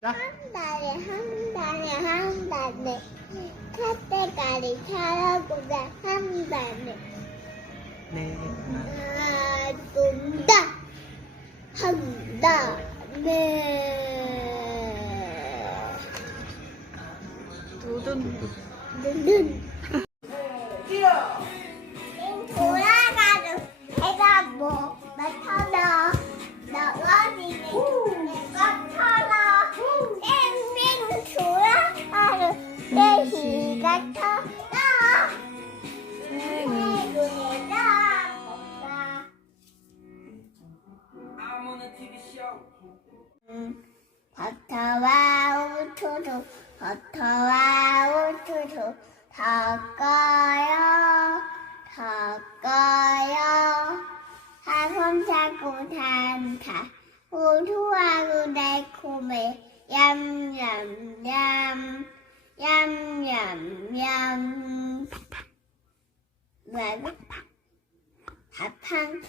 자, 한 달에 한 달에 한 달에 카테가리 살아보자. 한 달에. 네. 아동다 한 달에. 두둔. 눈돌 내시가 타라 내 눈에 나본다 버터와 우투도 버터와 우투도 섞어요 섞어요. 하솜차고 단타. 우투하고 달콤해. 얌얌얌 얌얌얌 뭐라고? 다팡